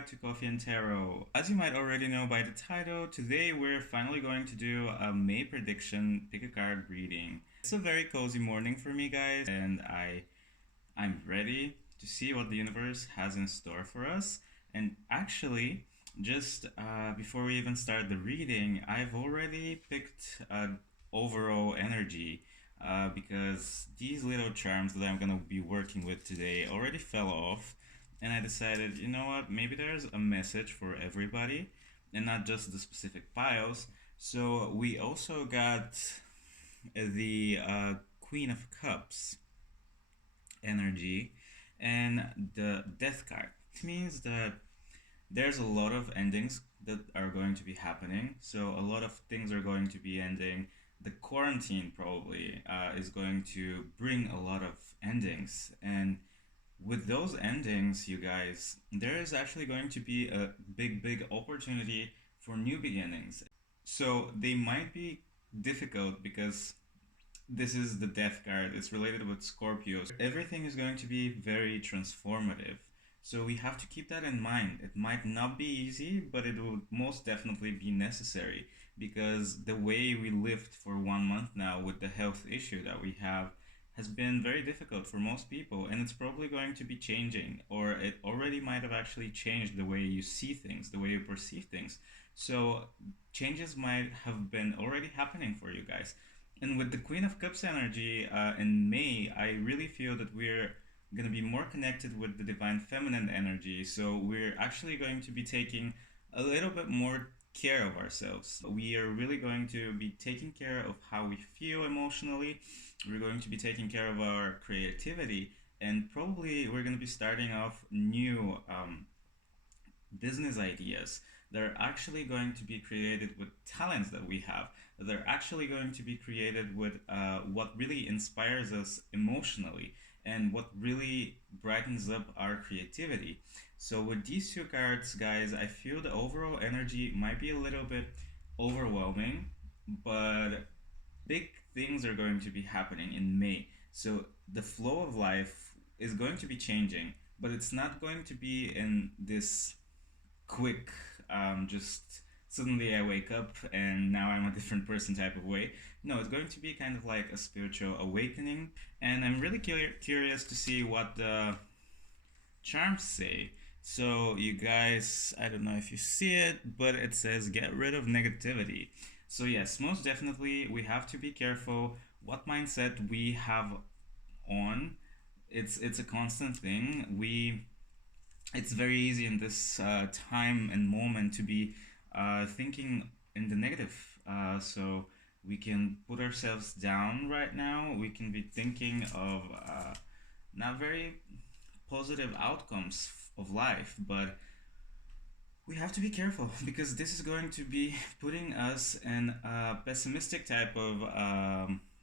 back to Coffee and Tarot. As you might already know by the title, today we're finally going to do a May prediction pick a card reading. It's a very cozy morning for me, guys, and I'm ready to see what the universe has in store for us. And actually, just before we even start the reading, I've already picked overall energy because these little charms that I'm gonna be working with today already fell off, and I decided, you know what, maybe there's a message for everybody and not just the specific piles. So we also got the Queen of Cups energy and the Death card. It means that there's a lot of endings that are going to be happening. So a lot of things are going to be ending. The quarantine probably is going to bring a lot of endings. And with those endings, you guys, there is actually going to be a big opportunity for new beginnings. So they might be difficult because this is the Death card. It's related with Scorpios. Everything is going to be very transformative. So we have to keep that in mind. It might not be easy, but it will most definitely be necessary because the way we lived for 1 month now with the health issue that we have has been very difficult for most people, and it's probably going to be changing, or it already might have actually changed the way you see things, the way you perceive things. So changes might have been already happening for you guys. And with the Queen of Cups energy in May, I really feel that we're going to be more connected with the Divine Feminine energy. So we're actually going to be taking a little bit more care of ourselves. We are really going to be taking care of how we feel emotionally. We're going to be taking care of our creativity. And probably we're going to be starting off new business ideas that are actually going to be created with talents that we have, that are actually going to be created with what really inspires us emotionally and what really brightens up our creativity. So with these two cards, guys, I feel the overall energy might be a little bit overwhelming, but big things are going to be happening in May. So the flow of life is going to be changing, but it's not going to be in this quick, just suddenly I wake up and now I'm a different person type of way. No, it's going to be kind of like a spiritual awakening, and I'm really curious to see what the charms say. So, you guys, I don't know if you see it, but it says get rid of negativity. So, yes, most definitely we have to be careful what mindset we have on. It's a constant thing. It's very easy in this time and moment to be thinking in the negative. So we can put ourselves down right now. We can be thinking of not very positive outcomes of life, but we have to be careful because this is going to be putting us in a pessimistic type of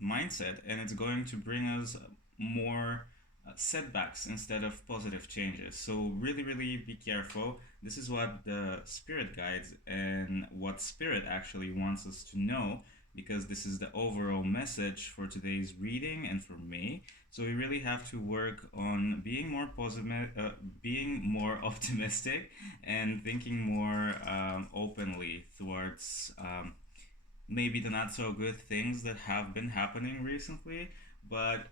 mindset, and it's going to bring us more setbacks instead of positive changes. So really be careful. This is what the spirit guides and what spirit actually wants us to know, because this is the overall message for today's reading and for me. So we really have to work on being more positive, being more optimistic, and thinking more openly towards maybe the not so good things that have been happening recently. But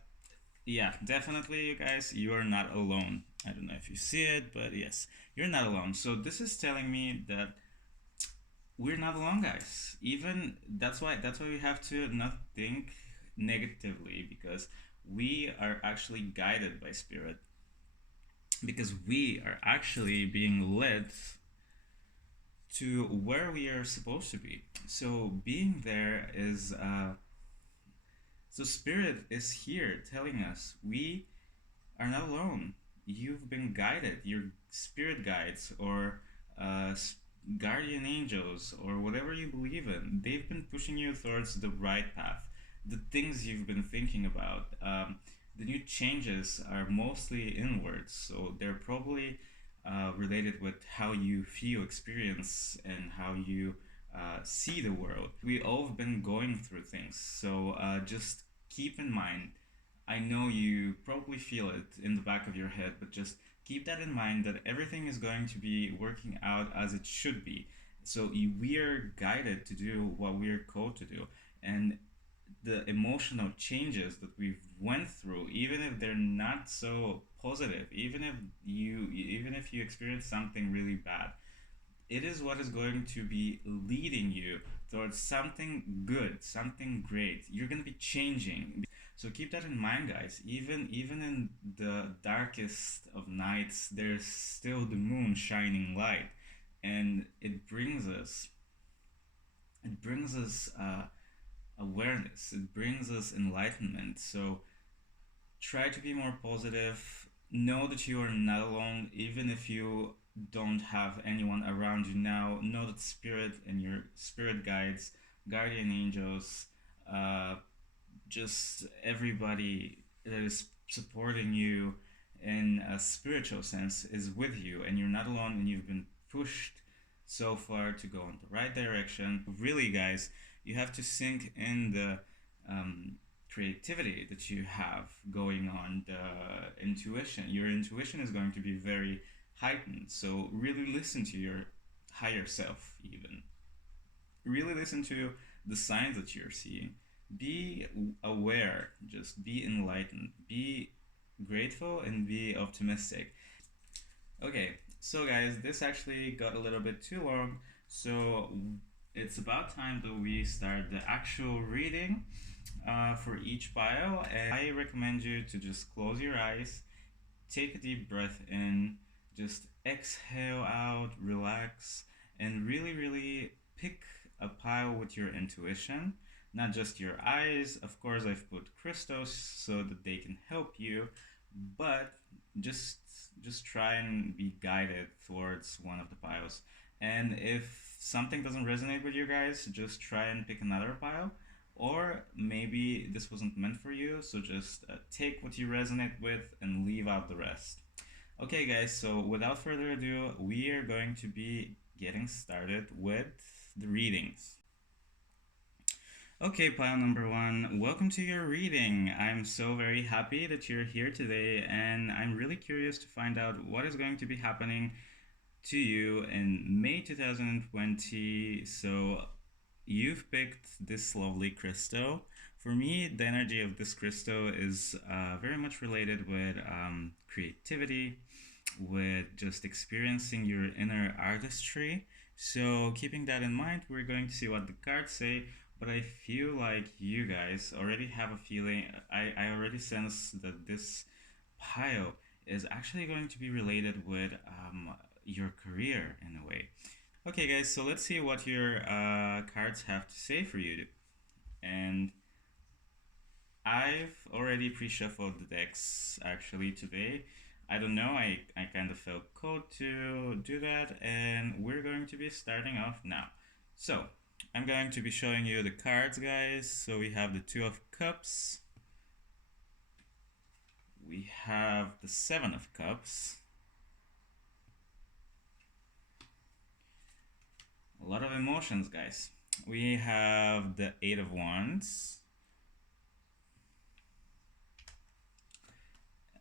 yeah, definitely, you guys, you are not alone. I don't know if you see it, but yes, you're not alone. So this is telling me that we're not alone, guys. Even that's why we have to not think negatively, because we are actually guided by spirit, because we are actually being led to where we are supposed to be. So being there is so spirit is here telling us we are not alone. You've been guided. Your spirit guides or guardian angels or whatever you believe in, they've been pushing you towards the right path. The things you've been thinking about, the new changes are mostly inwards. So they're probably related with how you feel, experience, and how you see the world. We all have been going through things. So just keep in mind, I know you probably feel it in the back of your head, but just keep that in mind, that everything is going to be working out as it should be. So we are guided to do what we are called to do, and the emotional changes that we've went through, even if they're not so positive, even if you experience something really bad, it is what is going to be leading you towards something good, something great. You're going to be changing. So keep that in mind, guys. Even in the darkest of nights, there's still the moon shining light, and it brings us awareness. It brings us enlightenment. So try to be more positive. Know that you are not alone, even if you don't have anyone around you now. Know that spirit and your spirit guides, guardian angels, uh, just everybody that is supporting you in a spiritual sense is with you, and you're not alone, and you've been pushed so far to go in the right direction. Really, guys, you have to sink in the creativity that you have going on, the intuition. Your intuition is going to be very heightened, so really listen to your higher self, even really listen to the signs that you're seeing. Be aware, just be enlightened, be grateful, and be optimistic. Okay, so guys, this actually got a little bit too long, so it's about time that we start the actual reading for each pile. And I recommend you to just close your eyes, take a deep breath in, just exhale out, relax, and really, really pick a pile with your intuition, not just your eyes. Of course, I've put crystals so that they can help you, but just just try and be guided towards one of the piles. And if something doesn't resonate with you guys, just try and pick another pile. Or maybe this wasn't meant for you, so just take what you resonate with and leave out the rest. Okay, guys, so without further ado, we are going to be getting started with the readings. Okay, pile number one, welcome to your reading. I'm so very happy that you're here today, and I'm really curious to find out what is going to be happening to you in May 2020. So, you've picked this lovely crystal. For me, the energy of this crystal is very much related with creativity, with just experiencing your inner artistry. So, keeping that in mind, we're going to see what the cards say. But I feel like you guys already have a feeling. I already sense that this pile is actually going to be related with your career in a way. Okay, guys, so let's see what your cards have to say for you. And I've already pre-shuffled the decks actually today. I don't know, I kind of felt called to do that, and we're going to be starting off now. So, I'm going to be showing you the cards, guys. So we have the Two of Cups. We have the Seven of Cups. A lot of emotions, guys. We have the Eight of Wands.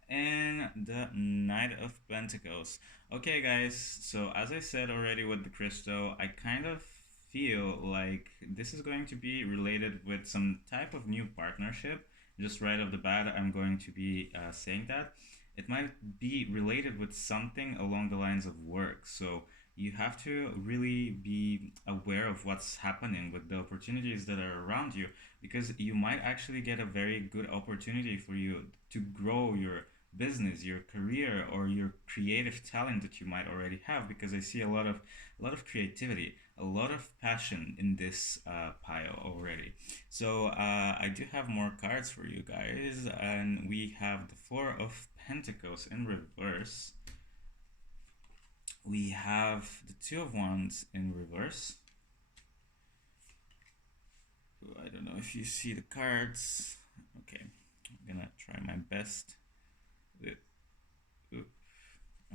And the Knight of Pentacles. Okay, guys, so as I said already with the crystal, I kind of feel like this is going to be related with some type of new partnership. Just right off the bat, I'm going to be saying that. It might be related with something along the lines of work. So you have to really be aware of what's happening with the opportunities that are around you, because you might actually get a very good opportunity for you to grow your business, your career, or your creative talent that you might already have, because I see a lot of creativity, a lot of passion in this pile already. So I do have more cards for you guys, and we have the Four of Pentacles in reverse. We have the Two of Wands in reverse. I don't know if you see the cards. Okay, I'm gonna try my best.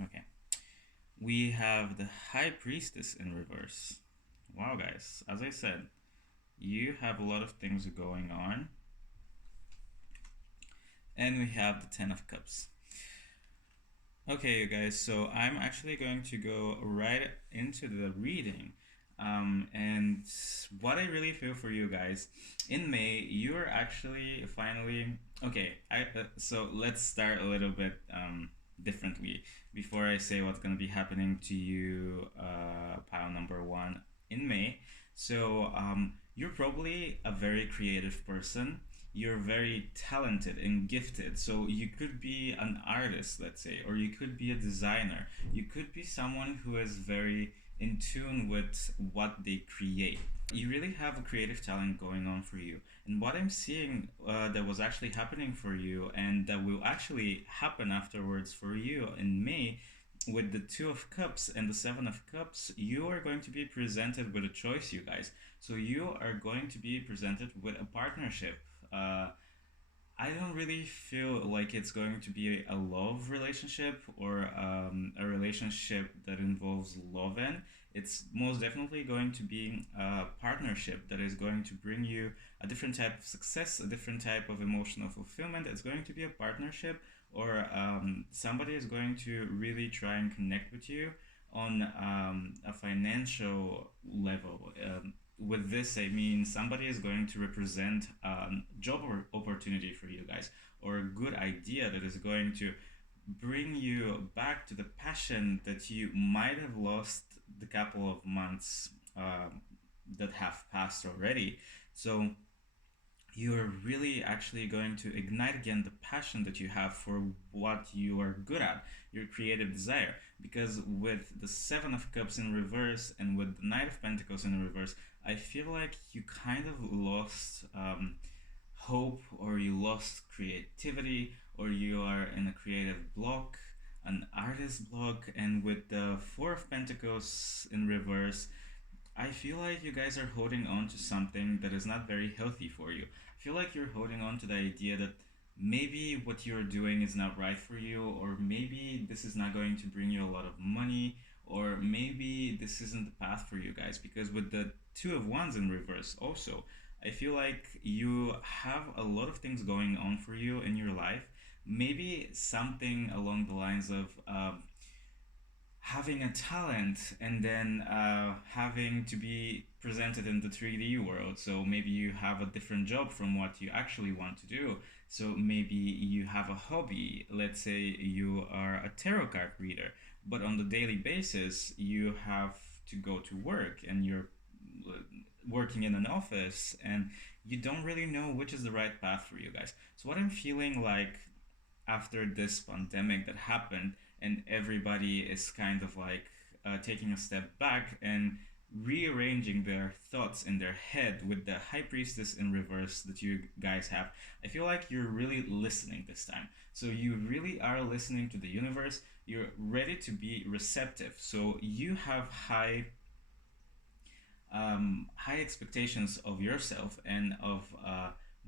Okay. We have the High Priestess in reverse. Wow, guys, as I said, you have a lot of things going on. And we have the Ten of Cups. Okay, you guys, so I'm actually going to go right into the reading. And what I really feel for you guys in May, you're actually finally okay. So let's start a little bit differently before I say what's gonna be happening to you. Pile number one in May. So you're probably a very creative person, you're very talented and gifted. So you could be an artist, let's say, or you could be a designer. You could be someone who is very in tune with what they create. You really have a creative talent going on for you. And what I'm seeing that was actually happening for you and that will actually happen afterwards for you in May with the Two of Cups and the Seven of Cups, you are going to be presented with a choice, you guys. So you are going to be presented with a partnership. Uh, I don't really feel like it's going to be a love relationship or a relationship that involves love in. It's most definitely going to be a partnership that is going to bring you a different type of success, a different type of emotional fulfillment. It's going to be a partnership, or somebody is going to really try and connect with you on a financial level. With this, I mean somebody is going to represent job opportunity for you guys, or a good idea that is going to bring you back to the passion that you might have lost the couple of months that have passed already. So you're really actually going to ignite again the passion that you have for what you are good at, your creative desire. Because with the Seven of Cups in reverse and with the Knight of Pentacles in reverse, I feel like you kind of lost hope, or you lost creativity, or you are in a creative block, an artist block. And with the Four of Pentacles in reverse, I feel like you guys are holding on to something that is not very healthy for you. I feel like you're holding on to the idea that maybe what you're doing is not right for you, or maybe this is not going to bring you a lot of money, or maybe this isn't the path for you guys. Because with the Two of Wands in reverse, also, I feel like you have a lot of things going on for you in your life. Maybe something along the lines of having a talent and then having to be presented in the 3D world. So maybe you have a different job from what you actually want to do. So maybe you have a hobby. Let's say you are a tarot card reader, but on the daily basis, you have to go to work and you're working in an office and you don't really know which is the right path for you guys. So, what I'm feeling like after this pandemic that happened, and everybody is kind of like taking a step back and rearranging their thoughts in their head with the High Priestess in reverse that you guys have, I feel like you're really listening this time. So you really are listening to the universe. You're ready to be receptive. So you have high expectations of yourself and of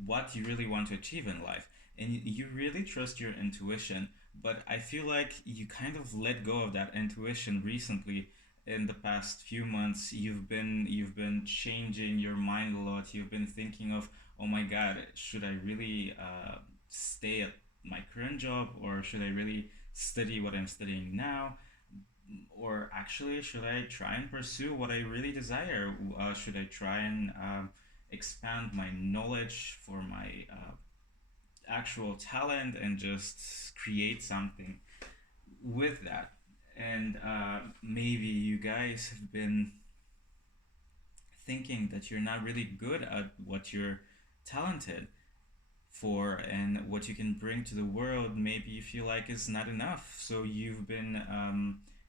what you really want to achieve in life. And you really trust your intuition, but I feel like you kind of let go of that intuition recently. In the past few months, you've been changing your mind a lot. You've been thinking of, oh my god, should I really stay at my current job, or should I really study what I'm studying now? Or actually, should I try and pursue what I really desire? Should I try and expand my knowledge for my actual talent and just create something with that? And maybe you guys have been thinking that you're not really good at what you're talented for and what you can bring to the world. Maybe you feel like it's not enough. So you've been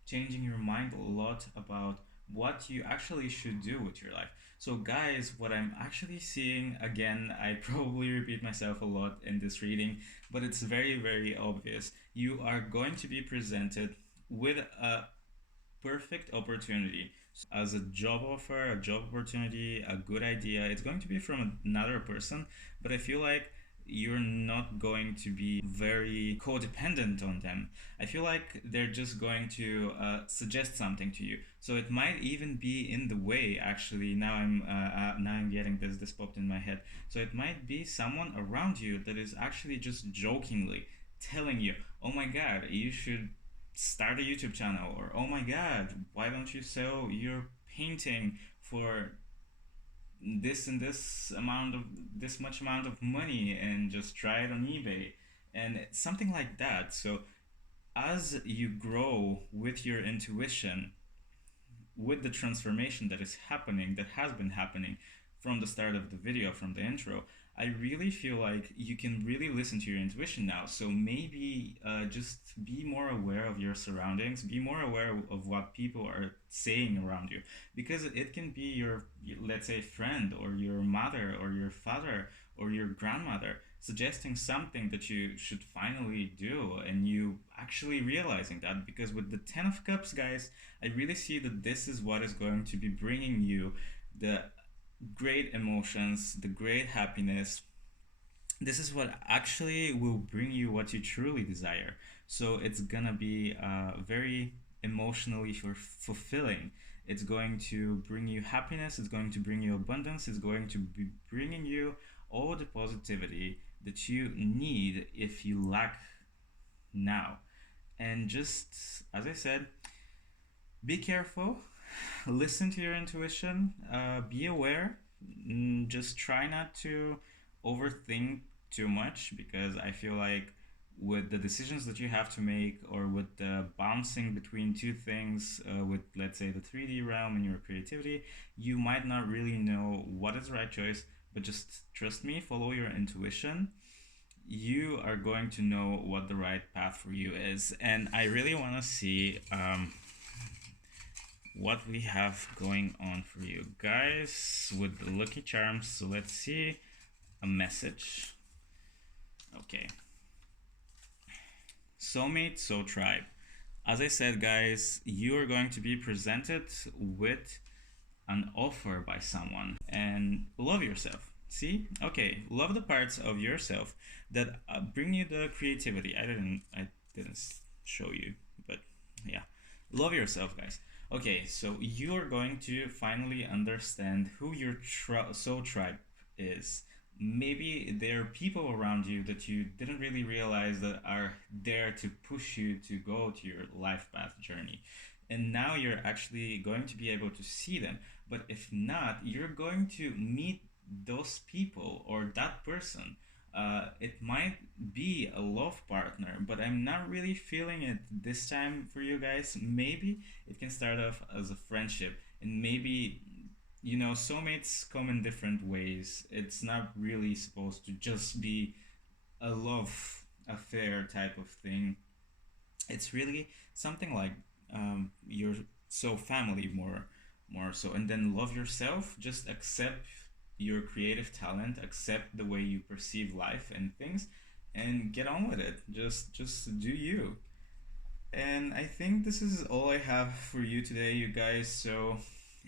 changing your mind a lot about what you actually should do with your life. So, guys, what I'm actually seeing, again, I probably repeat myself a lot in this reading, but it's very, very obvious. You are going to be presented with a perfect opportunity. So as a job offer, a job opportunity, a good idea, it's going to be from another person, but I feel like you're not going to be very codependent on them. I feel like they're just going to suggest something to you. So it might even be in the way. Actually, now I'm getting this popped in my head. So it might be someone around you that is actually just jokingly telling you, "Oh my God, you should start a YouTube channel, or oh my god, why don't you sell your painting for this and this much amount of money and just try it on eBay and something like that. So as you grow with your intuition, with the transformation that is happening, that has been happening from the start of the video, from the intro, I really feel like you can really listen to your intuition now. So maybe just be more aware of your surroundings, be more aware of what people are saying around you, because it can be your, let's say, friend or your mother or your father or your grandmother suggesting something that you should finally do, and you actually realizing that. Because with the 10 of Cups, guys, I really see that this is what is going to be bringing you the great emotions, the great happiness. This is what actually will bring you what you truly desire. So it's gonna be very emotionally fulfilling. It's going to bring you happiness, it's going to bring you abundance, it's going to be bringing you all the positivity that you need if you lack now. And just as I said, be careful, listen to your intuition, be aware, just try not to overthink too much, because I feel like with the decisions that you have to make, or with the bouncing between two things, with let's say the 3D realm and your creativity, you might not really know what is the right choice. But just trust me, follow your intuition. You are going to know what the right path for you is. And I really want to see what we have going on for you guys with the lucky charms. So let's see a message. Okay. Soulmate, soul tribe. As I said, guys, you are going to be presented with an offer by someone, and love yourself. See? Okay, love the parts of yourself that bring you the creativity. I didn't show you, but yeah. Love yourself, guys. Okay, so you are going to finally understand who your soul tribe is. Maybe there are people around you that you didn't really realize that are there to push you to go to your life path journey. And now you're actually going to be able to see them. But if not, you're going to meet those people or that person. It might be a love partner, but I'm not really feeling it this time for you guys. Maybe it can start off as a friendship, and maybe, you know, soulmates come in different ways. It's not really supposed to just be a love affair type of thing. It's really something like your soul family, more so. And then love yourself. Just accept your creative talent, accept the way you perceive life and things, and get on with it. Just do you. And I think this is all I have for you today, you guys. So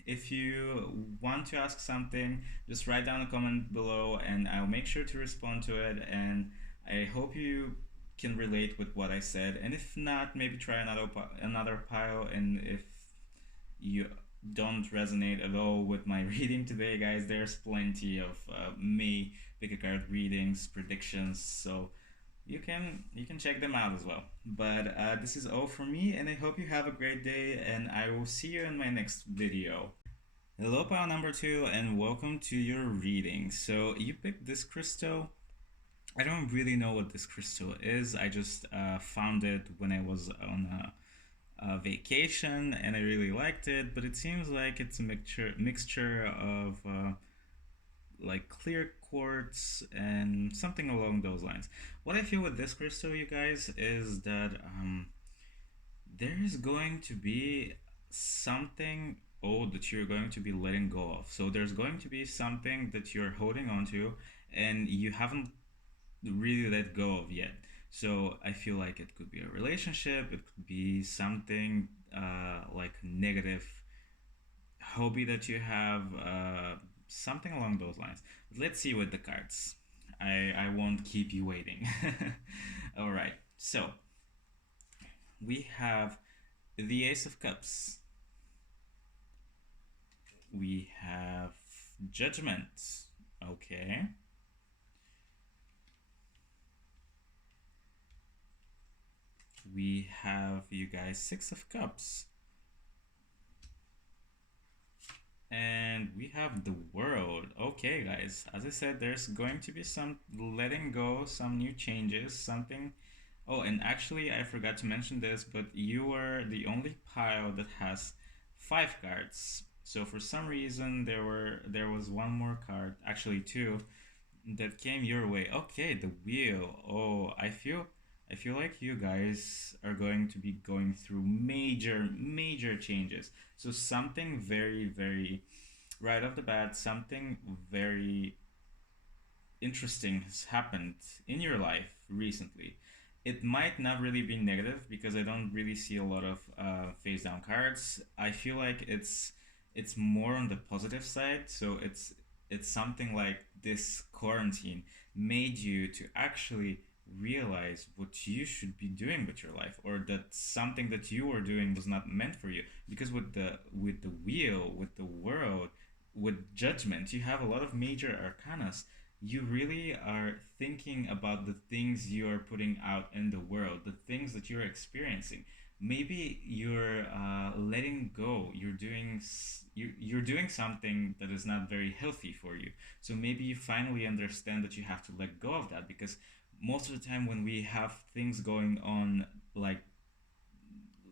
if you want to ask something, just write down a comment below and I'll make sure to respond to it. And I hope you can relate with what I said. And if not, maybe try another pile. And if you don't resonate at all with my reading today, guys, there's plenty of May pick-a-card readings, predictions, so you can check them out as well. But this is all from me, and I hope you have a great day, and I will see you in my next video. Hello, pile number 2, and welcome to your reading. So you picked this crystal. I don't really know what this crystal is. I just found it when I was on a vacation, and I really liked it. But it seems like it's a mixture of like clear quartz and something along those lines. What I feel with this crystal, you guys, is that there is going to be something old that you're going to be letting go of. So there's going to be something that you're holding on to and you haven't really let go of yet. So I feel like it could be a relationship, it could be something like negative hobby that you have, something along those lines. But let's see with the cards. I won't keep you waiting. All right, so we have the Ace of Cups. We have Judgment. Okay. we have, you guys, Six of Cups. And we have the World. Okay, guys, as I said, there's going to be some letting go, some new changes, something. Oh, and actually, I forgot to mention this, but you are the only pile that has 5 cards. So for some reason, there was one more card, actually two, that came your way. Okay, the Wheel. Oh, I feel like you guys are going to be going through major changes. So something very right off the bat, something very interesting has happened in your life recently. It might not really be negative because I don't really see a lot of face down cards. I feel like it's more on the positive side. So it's something like this quarantine made you to actually realize what you should be doing with your life, or that something that you were doing was not meant for you. Because with the Wheel, with the World, with Judgment, you have a lot of major arcanas. You really are thinking about the things you are putting out in the world, the things that you're experiencing. Maybe you're letting go. You're doing something that is not very healthy for you. So maybe you finally understand that you have to let go of that, because most of the time when we have things going on, like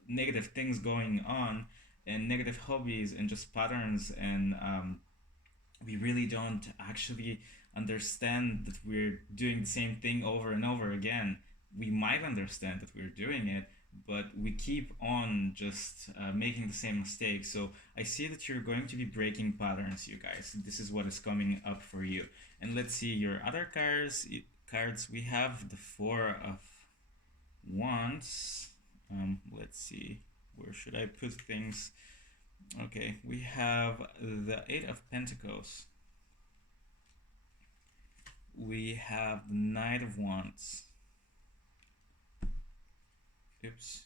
negative things going on, and negative hobbies and just patterns, and we really don't actually understand that we're doing the same thing over and over again. We might understand that we're doing it, but we keep on just making the same mistakes. So I see that you're going to be breaking patterns, you guys. This is what is coming up for you. And let's see your other cards. Cards, we have the Four of Wands. Let's see, where should I put things? Okay, we have the Eight of Pentacles. We have the Knight of Wands. Oops.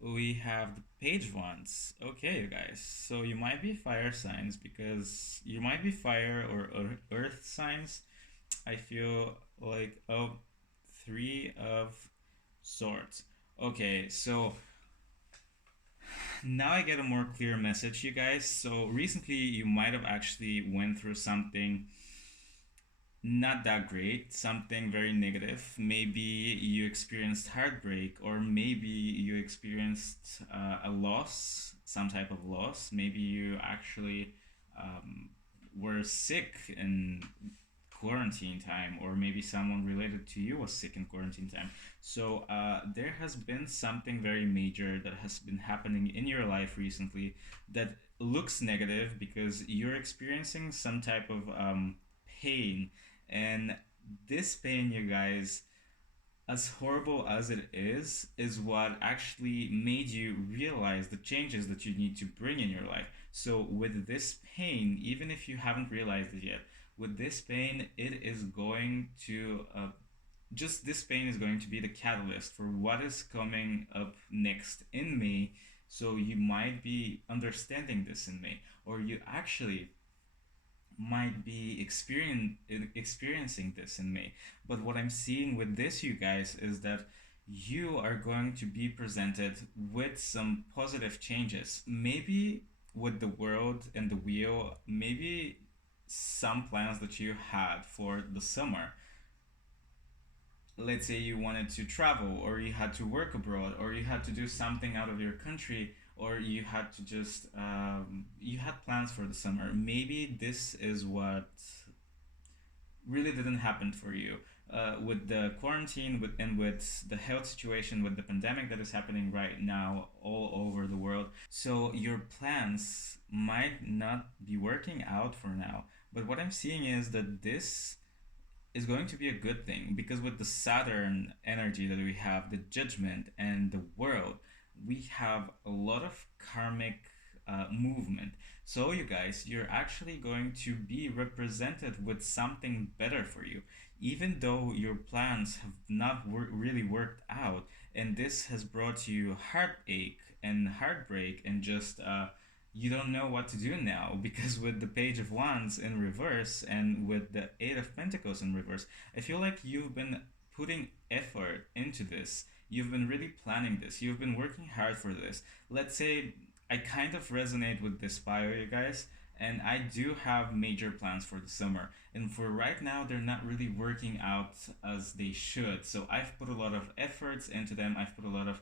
We have the Page of Wands. Okay, you guys. So you might be fire signs, because you might be fire or earth signs. I feel like, oh, Three of Swords. Okay, so now I get a more clear message, you guys. So recently you might have actually went through something not that great, something very negative. Maybe you experienced heartbreak, or maybe you experienced a loss, some type of loss. Maybe you actually were sick in quarantine time, or maybe someone related to you was sick in quarantine time. So there has been something very major that has been happening in your life recently that looks negative, because you're experiencing some type of pain. And this pain, you guys, as horrible as it is what actually made you realize the changes that you need to bring in your life. So with this pain, even if you haven't realized it yet, with this pain, it is going to just this pain is going to be the catalyst for what is coming up next in May. So you might be understanding this in May, or you actually might be experiencing this in May. But what I'm seeing with this, you guys, is that you are going to be presented with some positive changes. Maybe with the World and the Wheel, maybe some plans that you had for the summer. Let's say you wanted to travel, or you had to work abroad, or you had to do something out of your country, or you had to just you had plans for the summer. Maybe this is what really didn't happen for you with the quarantine, with the health situation, with the pandemic that is happening right now all over the world. So your plans might not be working out for now. But what I'm seeing is that this is going to be a good thing, because with the Saturn energy that we have, the Judgment and the World, we have a lot of karmic movement. So you guys, you're actually going to be represented with something better for you, even though your plans have not really worked out, and this has brought you heartache and heartbreak, and just you don't know what to do now. Because with the Page of Wands in reverse and with the Eight of Pentacles in reverse, I feel like you've been putting effort into this. you've been really planning this, you've been working hard for this. Let's say I kind of resonate with this bio, you guys, and I do have major plans for the summer. And for right now, they're not really working out as they should. So I've put a lot of efforts into them, I've put a lot of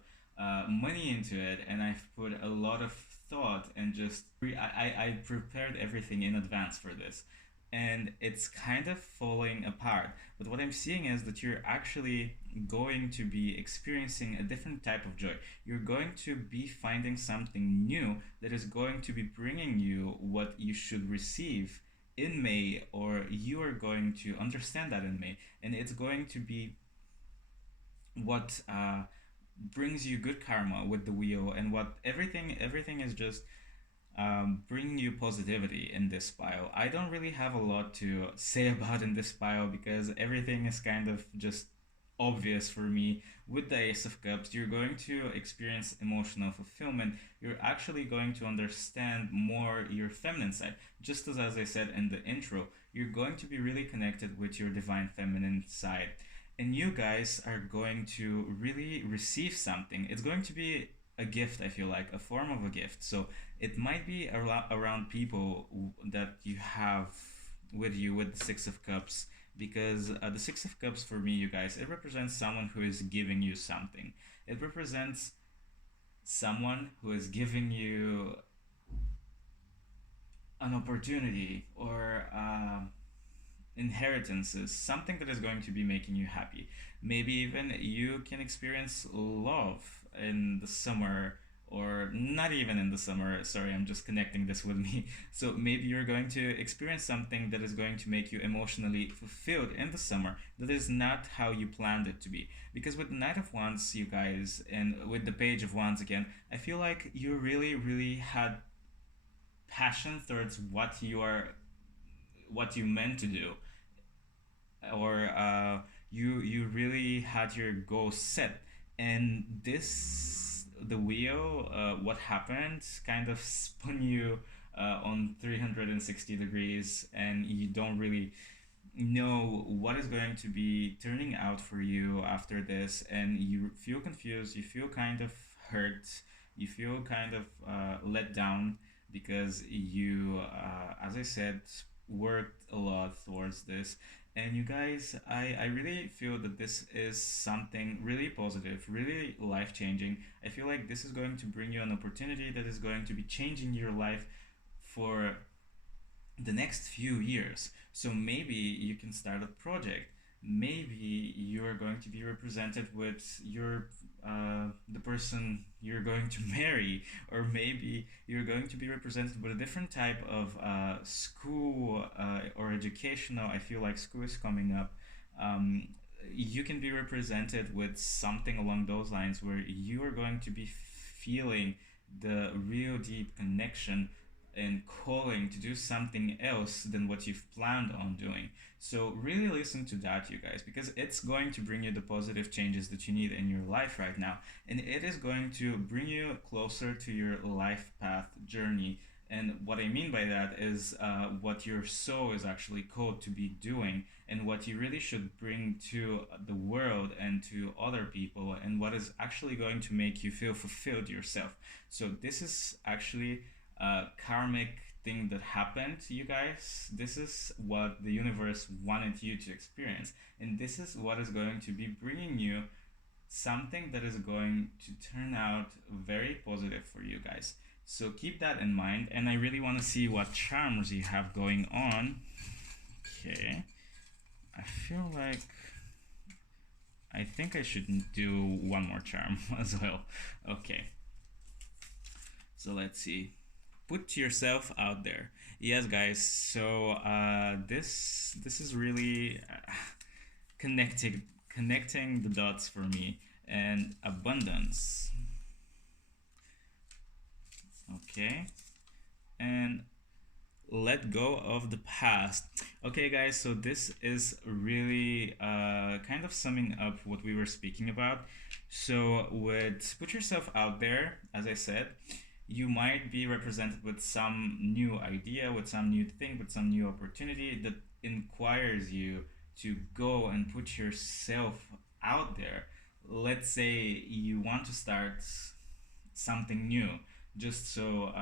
money into it, and I've put a lot of thought and just I prepared everything in advance for this, and it's kind of falling apart. But what I'm seeing is that you're actually going to be experiencing a different type of joy. You're going to be finding something new that is going to be bringing you what you should receive in May, or you are going to understand that in May, and it's going to be what brings you good karma with the wheel, and what everything is just bringing you positivity in this bio. I don't really have a lot to say about in this bio because everything is kind of just obvious for me. With the Ace of Cups, you're going to experience emotional fulfillment. You're actually going to understand more your feminine side. Just as I said in the intro, you're going to be really connected with your divine feminine side. And you guys are going to really receive something. It's going to be a gift, I feel like, a form of a gift. So it might be around people that you have with you with the Six of Cups, because the Six of Cups for me, you guys, it represents someone who is giving you something. It represents someone who is giving you an opportunity, or inheritances, something that is going to be making you happy. Maybe even you can experience love in the summer, or not even in the summer. Sorry, I'm just connecting this with me. So maybe you're going to experience something that is going to make you emotionally fulfilled in the summer that is not how you planned it to be. Because with the Knight of Wands, you guys, and with the Page of Wands again, I feel like you really had passion towards what you meant to do, or you really had your goal set. And this the wheel, what happened, kind of spun you on 360 degrees, and you don't really know what is going to be turning out for you after this, and you feel confused, you feel kind of hurt, you feel kind of let down, because you, as I said, worked a lot towards this. And you guys, I really feel that this is something really positive, really life changing. I feel like this is going to bring you an opportunity that is going to be changing your life for the next few years. So maybe you can start a project. Maybe you're going to be represented with your the person you're going to marry, or maybe you're going to be represented with a different type of school or educational. I feel like school is coming up. Um, you can be represented with something along those lines, where you are going to be feeling the real deep connection and calling to do something else than what you've planned on doing. So really listen to that, you guys, because it's going to bring you the positive changes that you need in your life right now, and it is going to bring you closer to your life path journey. And what I mean by that is what your soul is actually called to be doing, and what you really should bring to the world and to other people, and what is actually going to make you feel fulfilled yourself. So this is actually karmic thing that happened to you guys. This is what the universe wanted you to experience, and this is what is going to be bringing you something that is going to turn out very positive for you guys. So keep that in mind, and I really want to see what charms you have going on. Okay, I feel like I think I should do one more charm as well. Okay, so let's see. Put yourself out there. Yes, guys. So this is really connecting the dots for me. And abundance. Okay, and let go of the past. Okay, guys, so this is really kind of summing up what we were speaking about. So with put yourself out there, as I said, you might be represented with some new idea, with some new thing, with some new opportunity that inquires you to go and put yourself out there. let's say you want to start something new, just so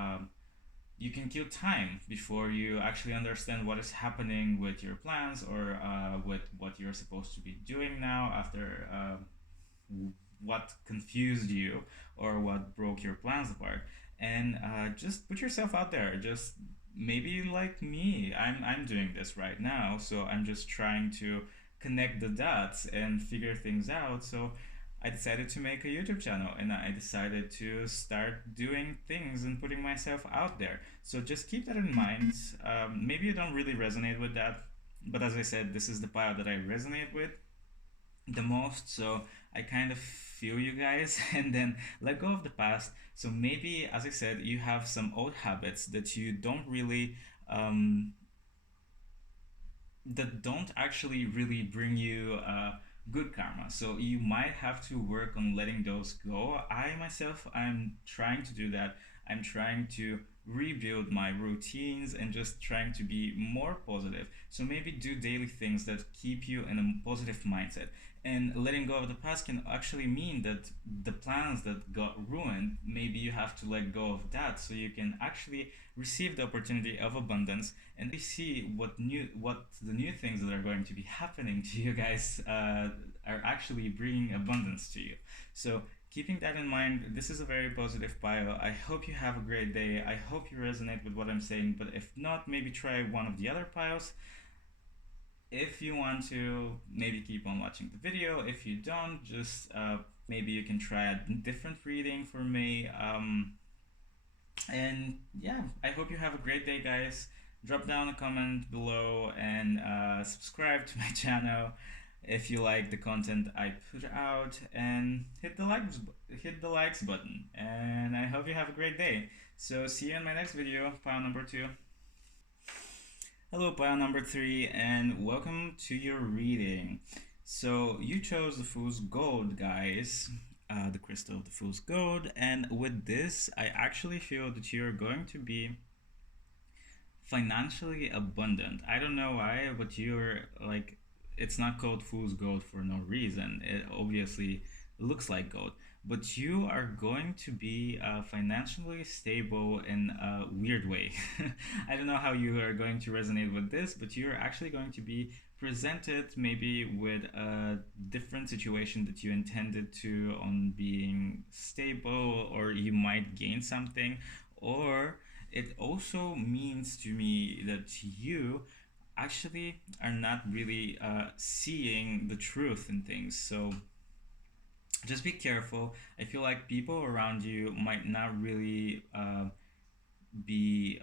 you can kill time before you actually understand what is happening with your plans, or with what you're supposed to be doing now after what confused you or what broke your plans apart. And just put yourself out there. Just maybe like me, I'm doing this right now, so I'm just trying to connect the dots and figure things out. So I decided to make a YouTube channel, and I decided to start doing things and putting myself out there. So just keep that in mind. Maybe you don't really resonate with that, but as I said, this is the pile that I resonate with the most. So I kind of feel you guys and then let go of the past. So maybe, as I said, you have some old habits that you don't really that don't actually really bring you good karma. So you might have to work on letting those go. I myself, I'm trying to do that. I'm trying to rebuild my routines and just trying to be more positive. So maybe do daily things that keep you in a positive mindset. And letting go of the past can actually mean that the plans that got ruined, maybe you have to let go of that so you can actually receive the opportunity of abundance and see what the new things that are going to be happening to you guys are actually bringing abundance to you. So keeping that in mind, this is a very positive pile. I hope you have a great day. I hope you resonate with what I'm saying, but if not, maybe try one of the other piles. If you want to, maybe keep on watching the video. If you don't, just maybe you can try a different reading for me. And yeah, I hope you have a great day, guys. Drop down a comment below and subscribe to my channel if you like the content I put out, and hit the likes button. And I hope you have a great day. So see you in my next video, pile number 2. Hello, pile number 3, and welcome to your reading. So you chose the Fool's Gold, guys. The crystal of the Fool's Gold, and with this, I actually feel that you're going to be financially abundant. I don't know why, but you're like, it's not called Fool's Gold for no reason. It obviously looks like gold, but you are going to be financially stable in a weird way. I don't know how you are going to resonate with this, but you're actually going to be presented maybe with a different situation that you intended to on being stable, or you might gain something, or it also means to me that you actually are not really seeing the truth in things. So just be careful. I feel like people around you might not really be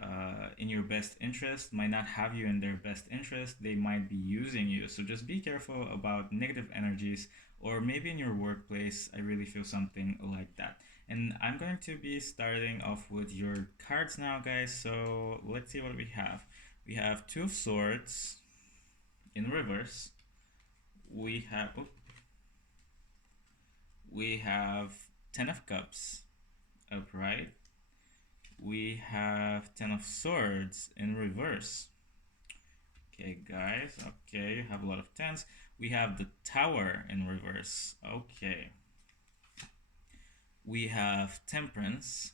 in your best interest, might not have you in their best interest. They might be using you. So just be careful about negative energies, or maybe in your workplace. I really feel something like that. And I'm going to be starting off with your cards now, guys. So let's see what we have. We have 2 of Swords in reverse. We have 10 of Cups upright. We have 10 of Swords in reverse. Okay, guys. Okay, you have a lot of 10s. We have the Tower in reverse. Okay. We have Temperance.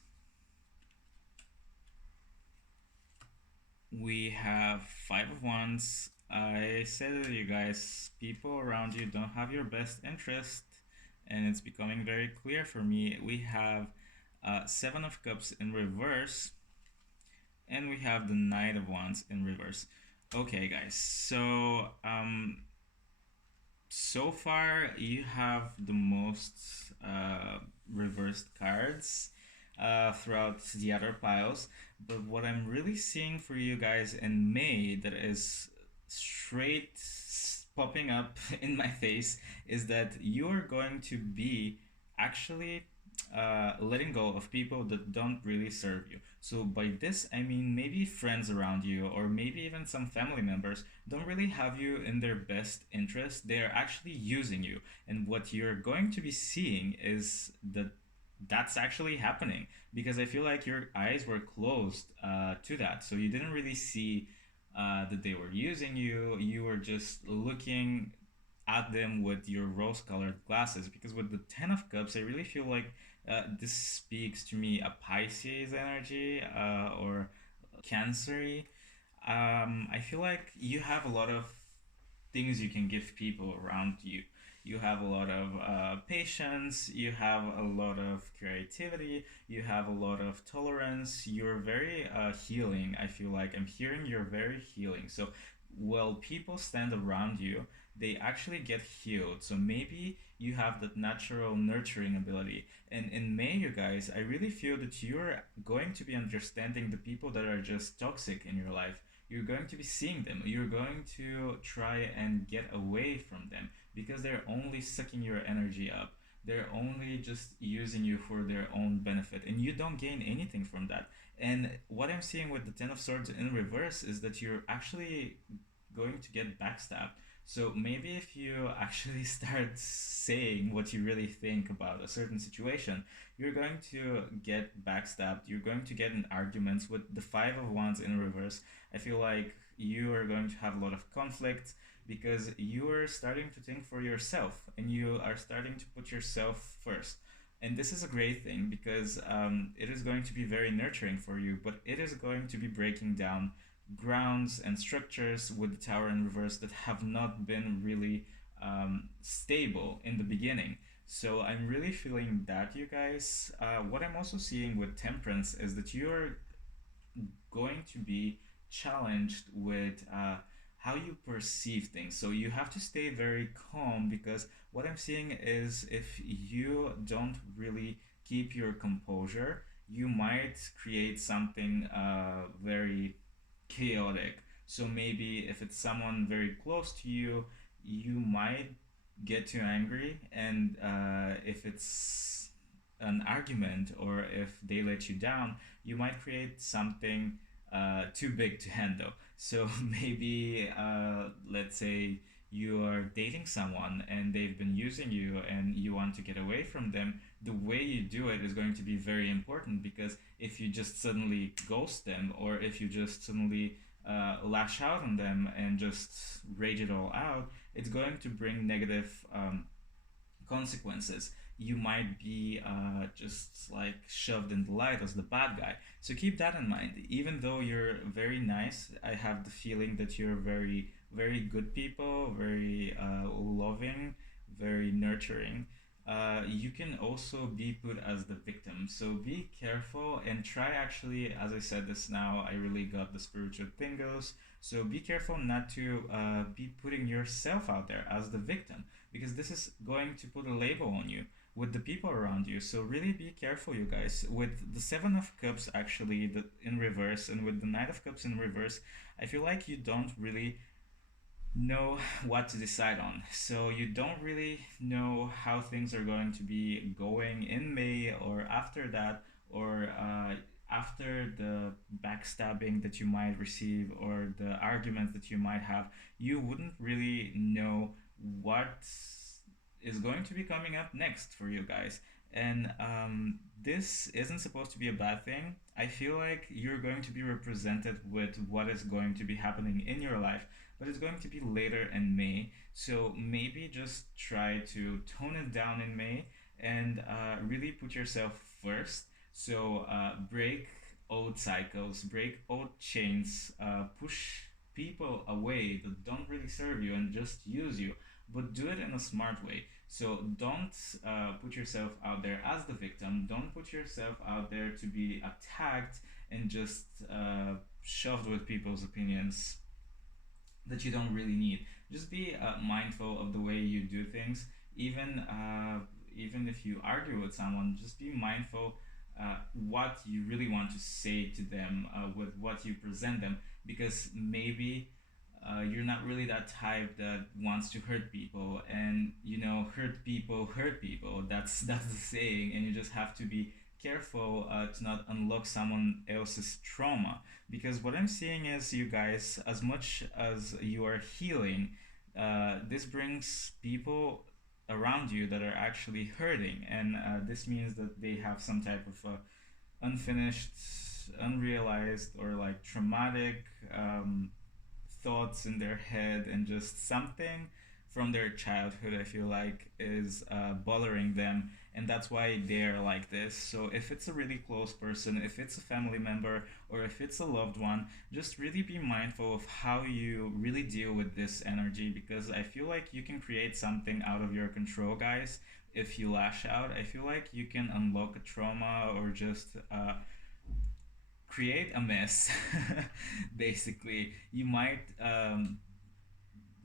We have 5 of Wands. I said to you guys, people around you don't have your best interest, and it's becoming very clear for me. We have 7 of Cups in reverse, and we have the Knight of Wands in reverse. Okay, guys, so so far you have the most reversed cards throughout the other piles, but what I'm really seeing for you guys in May that is straight popping up in my face is that you're going to be actually letting go of people that don't really serve you. So by this, I mean maybe friends around you, or maybe even some family members don't really have you in their best interest. They are actually using you. And what you're going to be seeing is that that's actually happening, because I feel like your eyes were closed to that. So you didn't really see that they were using you. You were just looking at them with your rose colored glasses, because with the 10 of cups I really feel like this speaks to me a Pisces energy, or Cancery. I feel like you have a lot of things you can give people around you. You have a lot of patience, you have a lot of creativity, you have a lot of tolerance. You're very healing. I feel like I'm hearing you're very healing. So, while people stand around you, they actually get healed. So, maybe you have that natural nurturing ability. And in May, you guys, I really feel that you're going to be understanding the people that are just toxic in your life. You're going to be seeing them. You're going to try and get away from them because they're only sucking your energy up. They're only just using you for their own benefit, and you don't gain anything from that. And what I'm seeing with the Ten of Swords in reverse is that you're actually going to get backstabbed. So maybe if you actually start saying what you really think about a certain situation, you're going to get backstabbed. You're going to get in arguments with the Five of Wands in reverse. I feel like you are going to have a lot of conflict because you are starting to think for yourself and you are starting to put yourself first. And this is a great thing because it is going to be very nurturing for you, but it is going to be breaking down grounds and structures with the tower in reverse that have not been really stable in the beginning. So I'm really feeling that, you guys. What I'm also seeing with temperance is that you're going to be challenged with how you perceive things. So you have to stay very calm because what I'm seeing is if you don't really keep your composure, you might create something very chaotic. So maybe if it's someone very close to you, you might get too angry, and if it's an argument or if they let you down, you might create something too big to handle. So maybe, let's say you are dating someone and they've been using you and you want to get away from them, the way you do it is going to be very important because if you just suddenly ghost them or if you just suddenly lash out on them and just rage it all out, it's going to bring negative consequences. You might be just like shoved in the light as the bad guy. So keep that in mind. Even though you're very nice, I have the feeling that you're very, very good people, very loving, very nurturing. You can also be put as the victim. So be careful and try actually, as I said this now, I really got the spiritual tingles. So be careful not to be putting yourself out there as the victim because this is going to put a label on you with the people around you. So really be careful, you guys. With the Seven of Cups actually in reverse and with the Knight of Cups in reverse, I feel like you don't really know what to decide on. So you don't really know how things are going to be going in May or after that, or after the backstabbing that you might receive or the arguments that you might have. You wouldn't really know what is going to be coming up next for you guys. And this isn't supposed to be a bad thing. I feel like you're going to be represented with what is going to be happening in your life, but it's going to be later in May. So maybe just try to tone it down in May and really put yourself first. So break old cycles, break old chains, push people away that don't really serve you and just use you, but do it in a smart way. So don't put yourself out there as the victim. Don't put yourself out there to be attacked and just shoved with people's opinions that you don't really need. Just be mindful of the way you do things. Even if you argue with someone, just be mindful what you really want to say to them with what you present them, because maybe you're not really that type that wants to hurt people, and hurt people. That's the saying, and you just have to be careful to not unlock someone else's trauma. Because what I'm seeing is, you guys, as much as you are healing, this brings people around you that are actually hurting, and this means that they have some type of unfinished, unrealized, or like traumatic thoughts in their head, and just something from their childhood, I feel like, is bothering them, and that's why they're like this. So if it's a really close person, if it's a family member, or if it's a loved one, just really be mindful of how you really deal with this energy, because I feel like you can create something out of your control, guys. If you lash out, I feel like you can unlock a trauma, or just create a mess. Basically, you might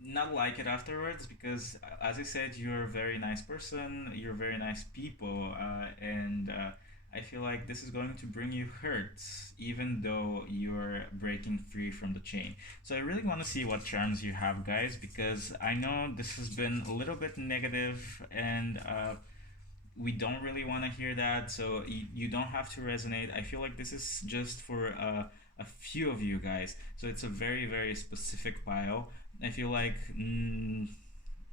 not like it afterwards, because as I said, you're a very nice person, you're very nice people, and I feel like this is going to bring you hurt, even though you're breaking free from the chain. So I really want to see what charms you have, guys, because I know this has been a little bit negative, and we don't really want to hear that. So you don't have to resonate. I feel like this is just for a few of you guys, so it's a very, very specific pile. I feel like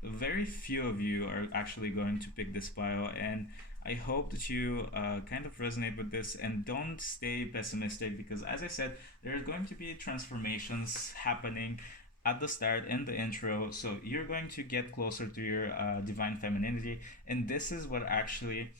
very few of you are actually going to pick this pile, and I hope that you kind of resonate with this and don't stay pessimistic, because as I said, there's going to be transformations happening at the start in the intro, so you're going to get closer to your divine femininity, and this is what actually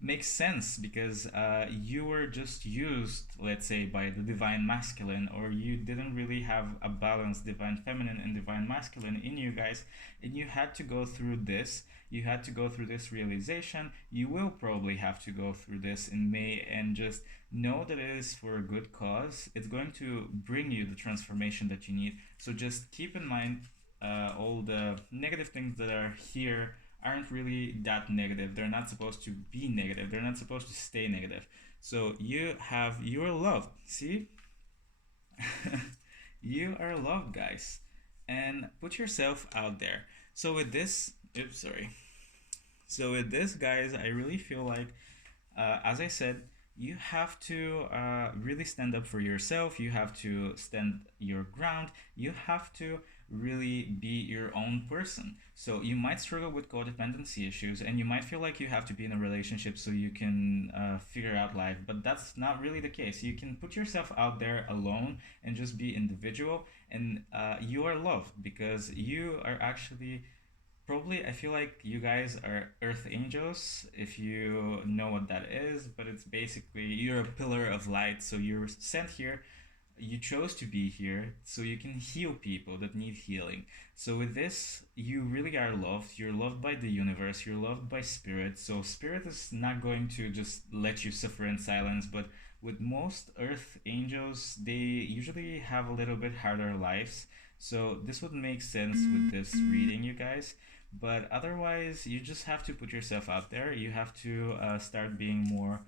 makes sense, because you were just used, let's say, by the divine masculine, or you didn't really have a balanced divine feminine and divine masculine in you guys, and you had to go through this. You had to go through this realization. You will probably have to go through this in May, and just know that it is for a good cause. It's going to bring you the transformation that you need. So just keep in mind all the negative things that are here aren't really that negative. They're not supposed to be negative. They're not supposed to stay negative. So you're loved. See? You are loved, guys. And put yourself out there. So with this, oops, sorry. So with this, guys, I really feel like, as I said, you have to really stand up for yourself. You have to stand your ground. You have to really be your own person. So you might struggle with codependency issues, and you might feel like you have to be in a relationship so you can figure out life, but that's not really the case. You can put yourself out there alone and just be individual, and you are loved, because you are actually, probably, I feel like you guys are earth angels, if you know what that is, but it's basically you're a pillar of light. So you're sent here, you chose to be here so you can heal people that need healing. So with this, you really are loved. You're loved by the universe, you're loved by spirit. So spirit is not going to just let you suffer in silence, but with most earth angels, they usually have a little bit harder lives. So this would make sense with this reading, you guys. But otherwise, you just have to put yourself out there. You have to start being more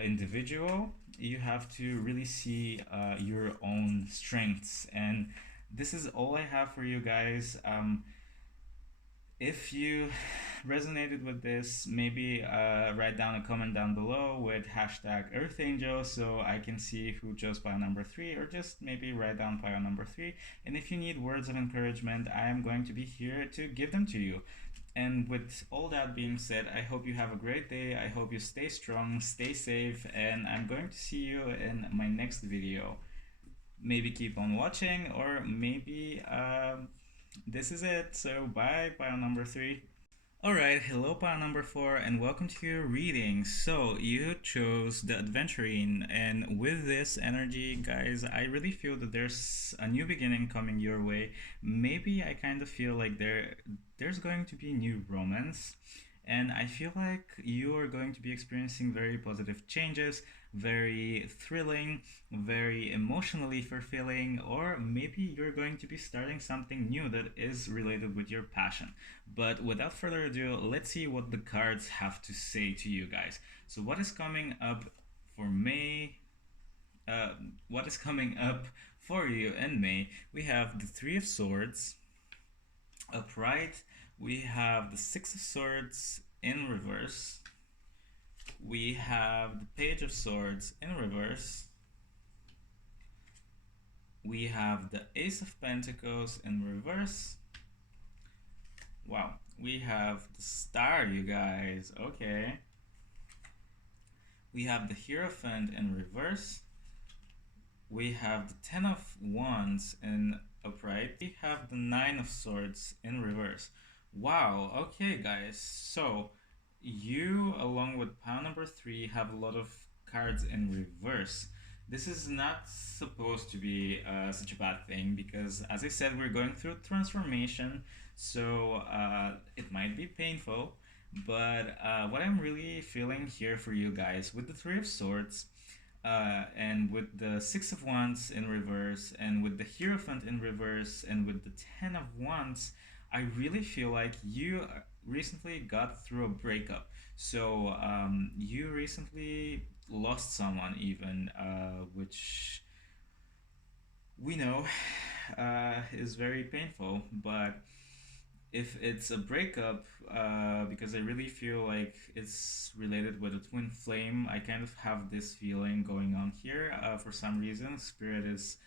individual. You have to really see your own strengths. And this is all I have for you guys. If you resonated with this, maybe write down a comment down below with hashtag EarthAngel, so I can see who chose pile number 3, or just maybe write down pile number 3. And if you need words of encouragement, I am going to be here to give them to you. And with all that being said, I hope you have a great day. I hope you stay strong, stay safe, and I'm going to see you in my next video. Maybe keep on watching, or maybe this is it. So bye, pile number 3. Alright, hello pile number 4, and welcome to your reading. So you chose the Adventurine, and with this energy, guys, I really feel that there's a new beginning coming your way. Maybe I kind of feel like there's going to be new romance, and I feel like you are going to be experiencing very positive changes, very thrilling, very emotionally fulfilling, or maybe you're going to be starting something new that is related with your passion. But without further ado, let's see what the cards have to say to you guys. So what is coming up for May? What is coming up for you in May? We have the Three of Swords upright. We have the Six of Swords in reverse. We have the Page of Swords in reverse. We have the Ace of Pentacles in reverse. Wow, we have the Star, you guys. Okay. We have the Hierophant in reverse. We have the Ten of Wands in upright. We have the Nine of Swords in reverse. Wow, okay, guys. So, you, along with pile number three, have a lot of cards in reverse. This is not supposed to be such a bad thing because, as I said, we're going through transformation, so it might be painful. But what I'm really feeling here for you guys with the Three of Swords, and with the Six of Wands in reverse, and with the Hierophant in reverse, and with the Ten of Wands, I really feel like you recently got through a breakup. So you recently lost someone, even, which we know is very painful. But if it's a breakup, because I really feel like it's related with a twin flame, I kind of have this feeling going on here. For some reason, Spirit is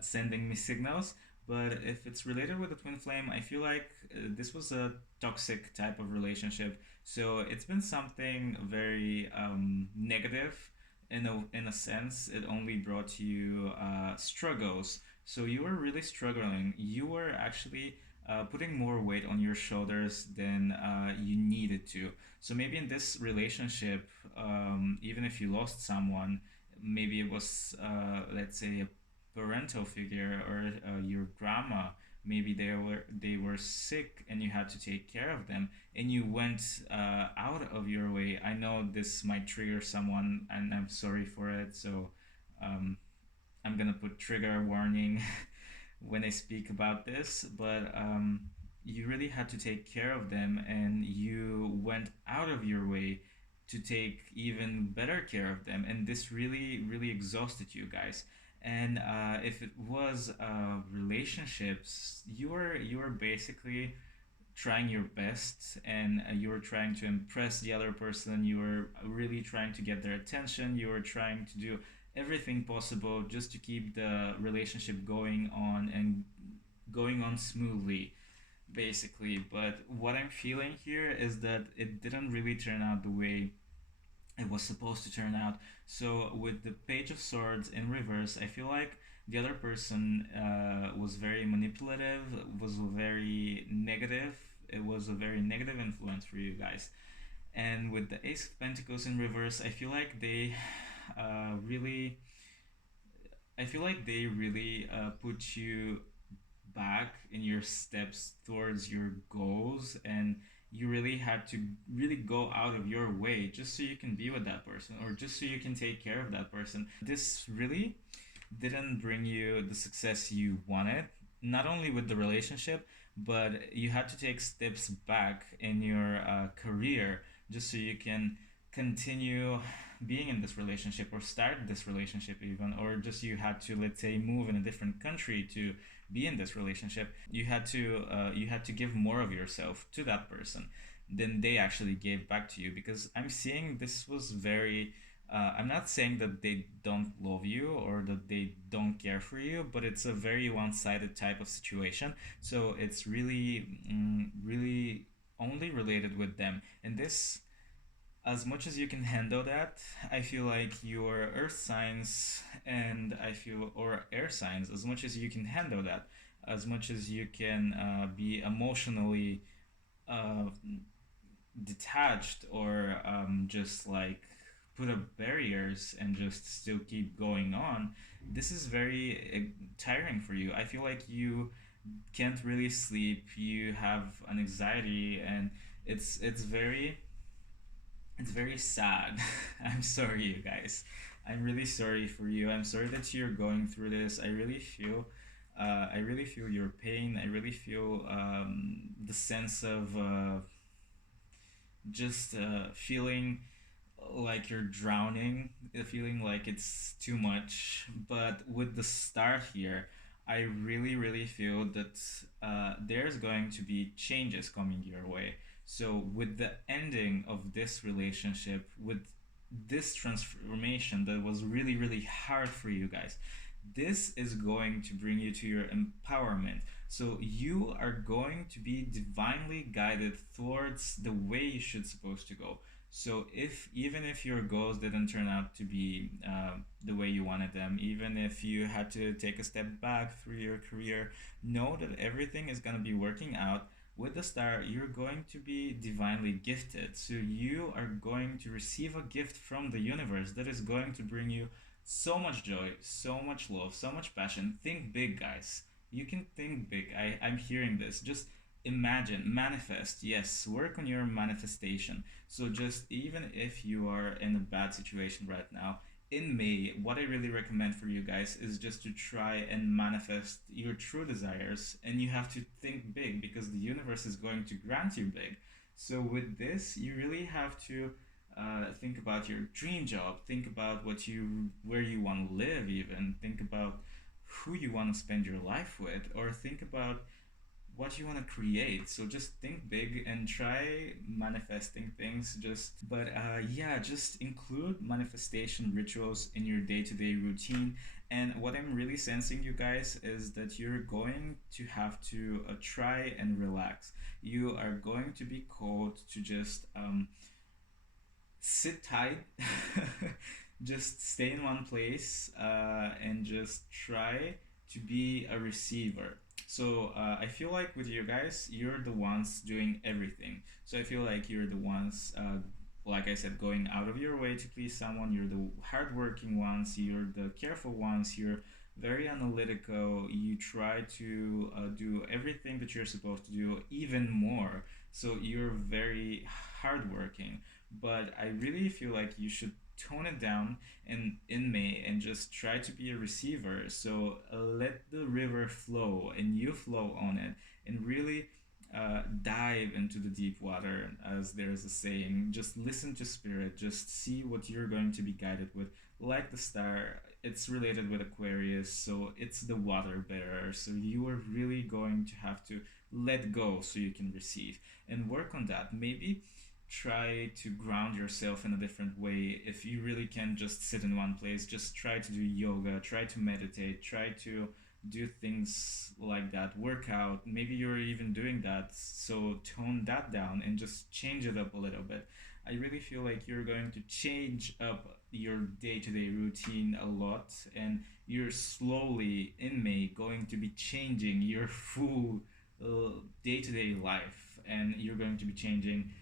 sending me signals. But if it's related with a twin flame, I feel like this was a toxic type of relationship. So it's been something very negative. In a sense, it only brought you struggles. So you were really struggling. You were actually putting more weight on your shoulders than you needed to. So maybe in this relationship, even if you lost someone, maybe it was, let's say, a parental figure or your grandma. Maybe they were sick and you had to take care of them, and you went out of your way. I know this might trigger someone, and I'm sorry for it. So um, I'm gonna put trigger warning when I speak about this, but you really had to take care of them, and you went out of your way to take even better care of them, and this really, really exhausted you guys. And if it was relationships, you were basically trying your best, and you were trying to impress the other person. You were really trying to get their attention. You were trying to do everything possible just to keep the relationship going on and going on smoothly, basically. But what I'm feeling here is that it didn't really turn out the way it was supposed to turn out. So with the Page of Swords in reverse, I feel like the other person was very manipulative, was very negative. It was a very negative influence for you guys. And with the Ace of Pentacles in reverse, really, I feel like they really put you back in your steps towards your goals, and you really had to really go out of your way just so you can be with that person or just so you can take care of that person. This really didn't bring you the success you wanted, not only with the relationship, but you had to take steps back in your career just so you can continue being in this relationship or start this relationship even, or just you had to, let's say, move in a different country to be in this relationship. You had to give more of yourself to that person than they actually gave back to you, because I'm seeing this was very I'm not saying that they don't love you or that they don't care for you, but it's a very one-sided type of situation. So it's really, really only related with them. And this, as much as you can handle that, I feel like your earth signs and I feel, or air signs, as much as you can handle that, as much as you can be emotionally uh, detached, or just like put up barriers and just still keep going on, this is very tiring for you. I feel like you can't really sleep, you have an anxiety, and it's very sad. I'm sorry, you guys. I'm really sorry for you. I'm sorry that you're going through this. I really feel your pain. I really feel the sense of just feeling like you're drowning, feeling like it's too much. But with the start here, I really, really feel that there's going to be changes coming your way. So, with the ending of this relationship, with this transformation that was really, really hard for you guys, this is going to bring you to your empowerment. So you are going to be divinely guided towards the way you should supposed to go. So if even if your goals didn't turn out to be the way you wanted them, even if you had to take a step back through your career, know that everything is gonna be working out with the star, you're going to be divinely gifted. So you are going to receive a gift from the universe that is going to bring you so much joy, so much love, so much passion. Think big, guys. You can think big. I'm hearing this. Just imagine, manifest. Yes, work on your manifestation. So just even if you are in a bad situation right now, in May, what I really recommend for you guys is just to try and manifest your true desires. And you have to think big because the universe is going to grant you big. So, with this, you really have to think about your dream job, think about where you want to live, even think about who you want to spend your life with, or think about what you want to create. So just think big and try manifesting things. Just include manifestation rituals in your day-to-day routine. And what I'm really sensing, you guys, is that you're going to have to try and relax. You are going to be called to just sit tight, just stay in one place, and just try to be a receiver. So I feel like with you guys, you're the ones doing everything. So I feel like you're the ones, like I said, going out of your way to please someone. You're the hardworking ones. You're the careful ones. You're very analytical. You try to do everything that you're supposed to do, even more. So you're very hardworking. But I really feel like you should tone it down in May and just try to be a receiver. So let the river flow and you flow on it and really dive into the deep water, as there's a saying. Just listen to spirit, just see what you're going to be guided with. Like the star, it's related with Aquarius, so it's the water bearer. So you are really going to have to let go so you can receive and work on that. Maybe try to ground yourself in a different way. If you really can't just sit in one place, just try to do yoga, try to meditate, try to do things like that, work out. Maybe you're even doing that, so tone that down and just change it up a little bit. I really feel like you're going to change up your day-to-day routine a lot, and you're slowly in May going to be changing your full day-to-day life, and you're going to be changing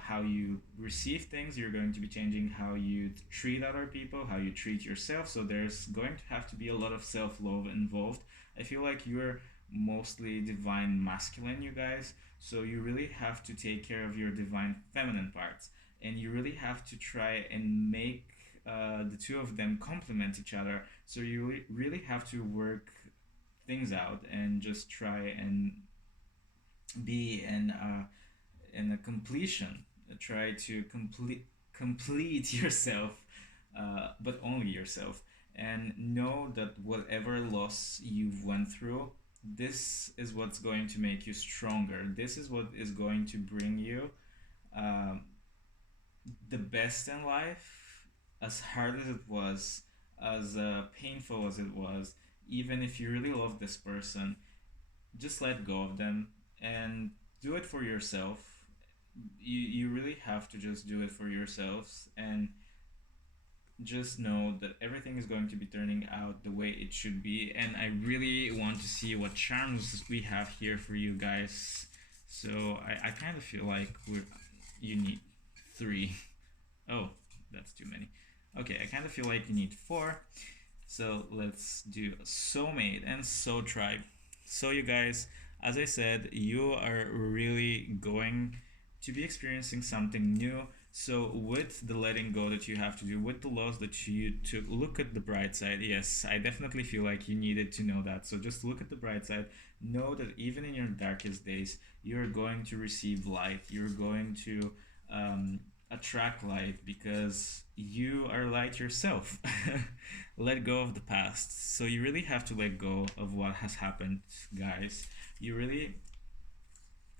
how you receive things. You're going to be changing how you treat other people, how you treat yourself. So there's going to have to be a lot of self love involved. I feel like you're mostly divine masculine, you guys. So you really have to take care of your divine feminine parts. And you really have to try and make the two of them complement each other. So you really have to work things out and just try and be in a completion. Try to complete yourself, but only yourself, and know that whatever loss you've went through, this is what's going to make you stronger. This is what is going to bring you um, the best in life. As hard as it was, as painful as it was, even if you really love this person, just let go of them and do it for yourself. You really have to just do it for yourselves, and just know that everything is going to be turning out the way it should be. And I really want to see what charms we have here for you guys. So I kind of feel like you need three. Oh, that's too many. Okay, I kind of feel like you need four. So let's do soulmate and soul tribe. So you guys, as I said, you are really going to be experiencing something new. So with the letting go that you have to do, with the loss that you took, look at the bright side. Yes, I definitely feel like you needed to know that. So just look at the bright side. Know that even in your darkest days, you're going to receive light. You're going to attract light because you are light yourself. Let go of the past. So you really have to let go of what has happened, guys. You really,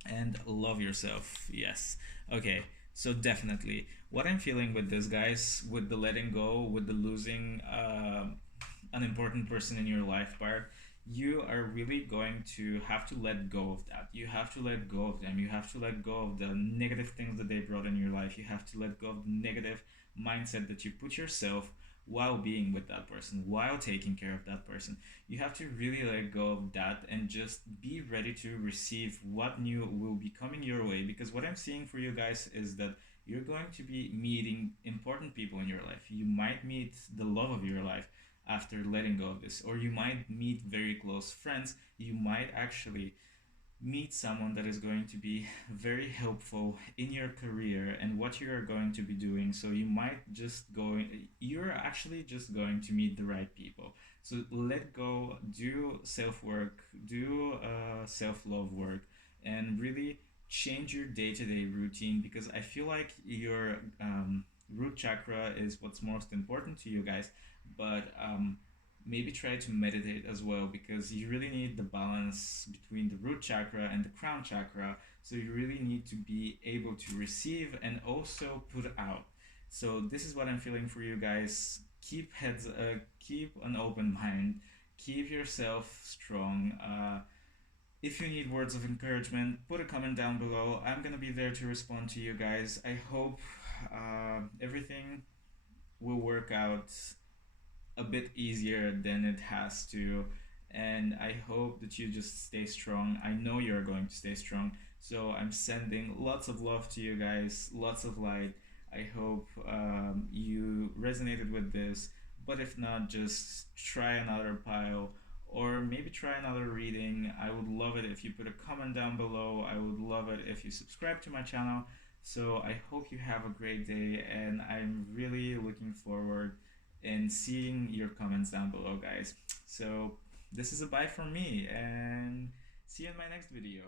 and love yourself. Yes. Okay. So definitely, what I'm feeling with this, guys, with the letting go, with the losing an important person in your life part, you are really going to have to let go of that. You have to let go of them. You have to let go of the negative things that they brought in your life. You have to let go of the negative mindset that you put yourself while being with that person, while taking care of that person. You have to really let go of that and just be ready to receive what new will be coming your way. Because what I'm seeing for you guys is that you're going to be meeting important people in your life. You might meet the love of your life after letting go of this, or you might meet very close friends. You might actually meet someone that is going to be very helpful in your career and what you are going to be doing. So you might just go, you're actually just going to meet the right people. So let go, do self work, do self love work, and really change your day to day routine, because I feel like your root chakra is what's most important to you guys. But maybe try to meditate as well, because you really need the balance between the root chakra and the crown chakra. So you really need to be able to receive and also put out. So this is what I'm feeling for you guys. Keep an open mind, keep yourself strong. If you need words of encouragement, put a comment down below. I'm gonna be there to respond to you guys. I hope everything will work out a bit easier than it has to. And I hope that you just stay strong. I know you're going to stay strong. So I'm sending lots of love to you guys, lots of light. I hope you resonated with this. But if not, just try another pile, or maybe try another reading. I would love it if you put a comment down below. I would love it if you subscribe to my channel. So I hope you have a great day, and I'm really looking forward and seeing your comments down below, guys. So this is a bye from me, and see you in my next video.